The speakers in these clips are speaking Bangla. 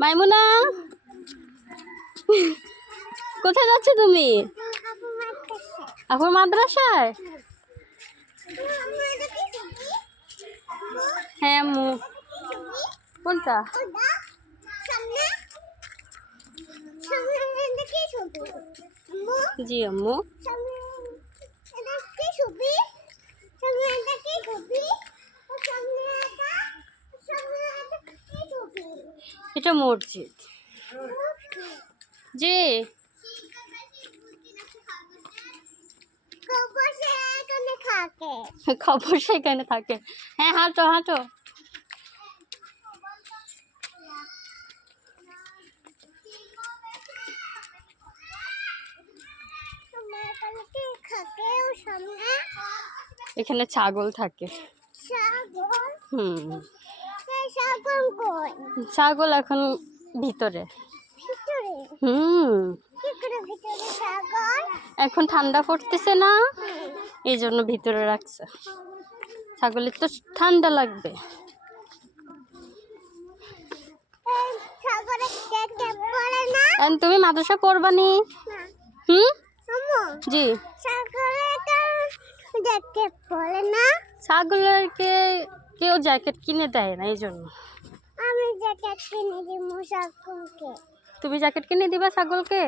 মাইমুনা কোথায় যাচ্ছ তুমি? আপুর মাদ্রাসায়? হ্যাঁ আম্মু। কোনটা? জি আম্মু। এটা মসজিদ। জি খবর সেখানে থাকে। হ্যাঁ হাঁটো হাঁটো। এখানে ছাগল থাকে। ছাগল এখন ভিতরে। এখন ঠান্ডা পড়তেছে না, এই জন্য ভিতরে রাখছে। ছাগলের তো ঠান্ডা লাগবে। তুমি মাদ্রাসা পড়বানি? জি। ছাগলেরকে কেউ জ্যাকেট কিনে দেয় না, এই জন্য। আমি জ্যাকেট কিনে দিব ছাগলকে। তুমি জ্যাকেট কিনে দিবা ছাগলকে?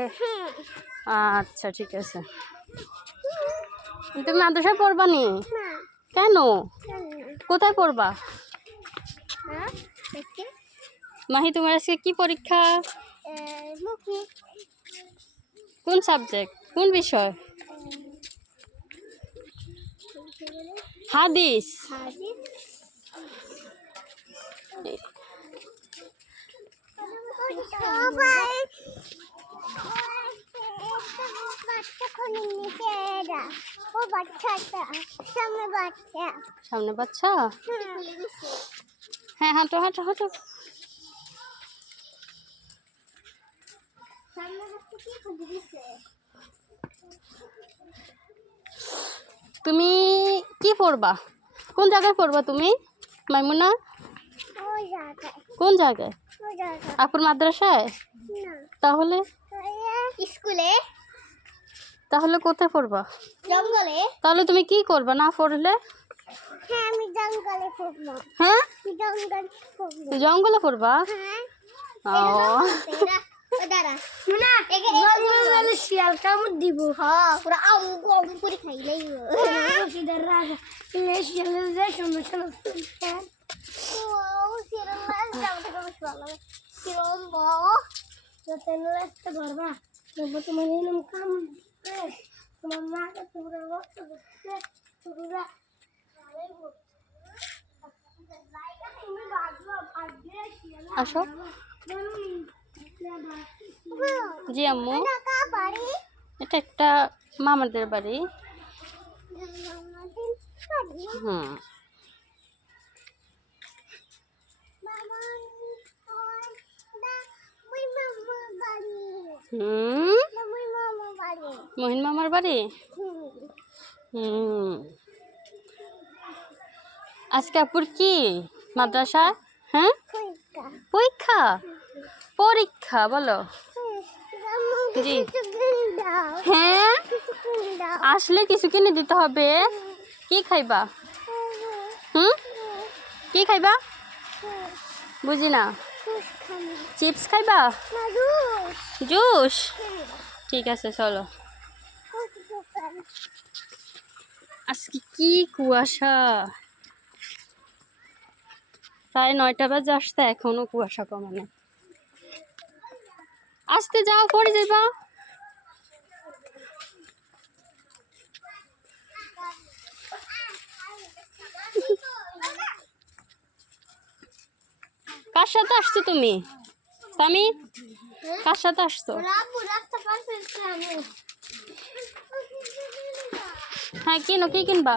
আচ্ছা ঠিক আছে। তুমি মাদ্রাসা পড়বানি? কেন? কোথায় পড়বা? মাহি তোমার আজকে কি পরীক্ষা? কোন সাবজেক্ট, কোন বিষয়? হাদিস। সামনে বাচ্চা? হ্যাঁ হাঁটো হাঁটো হাঁটো। তুমি কি পড়বা? কোন জায়গায় পড়বা তুমি মাইমুনা? কোন জায়গায়? আপুর মাদ্রাসায়? তাহলে স্কুলে। তাহলে কোথায় পড়বা? জঙ্গলে। তাহলে তুমি কি করবা না পড়লে? হ্যাঁ আমি জঙ্গলে পড়বো। হ্যাঁ জঙ্গলে পড়বো। জঙ্গলে পড়বা? শিয়াল কামড় দিব। পুরো আম করে খাইলেই আসো। জি আম্মু, এটা একটা মামাদের বাড়ি। মহিন মামার বাড়ি। আজকে আপুর কি মাদ্রাসা? হ্যাঁ পরীক্ষা। পরীক্ষা বলো। জি হ্যাঁ আসলে কিছু কিনে দিতে হবে। কি খাইবা? কি খাইবা? বুঝি না। চিপস খাইবা? জুস? ঠিক আছে চলো। আজকে কি কুয়াশা! 9:30 বাজে আসতে, এখনো কুয়াশা কমানো। আসতে যাও, পরে যাইবা। কার সাথে আসছো তুমি সামি? কার সাথে আসছো? হ্যাঁ কিনো, কি কিনবা?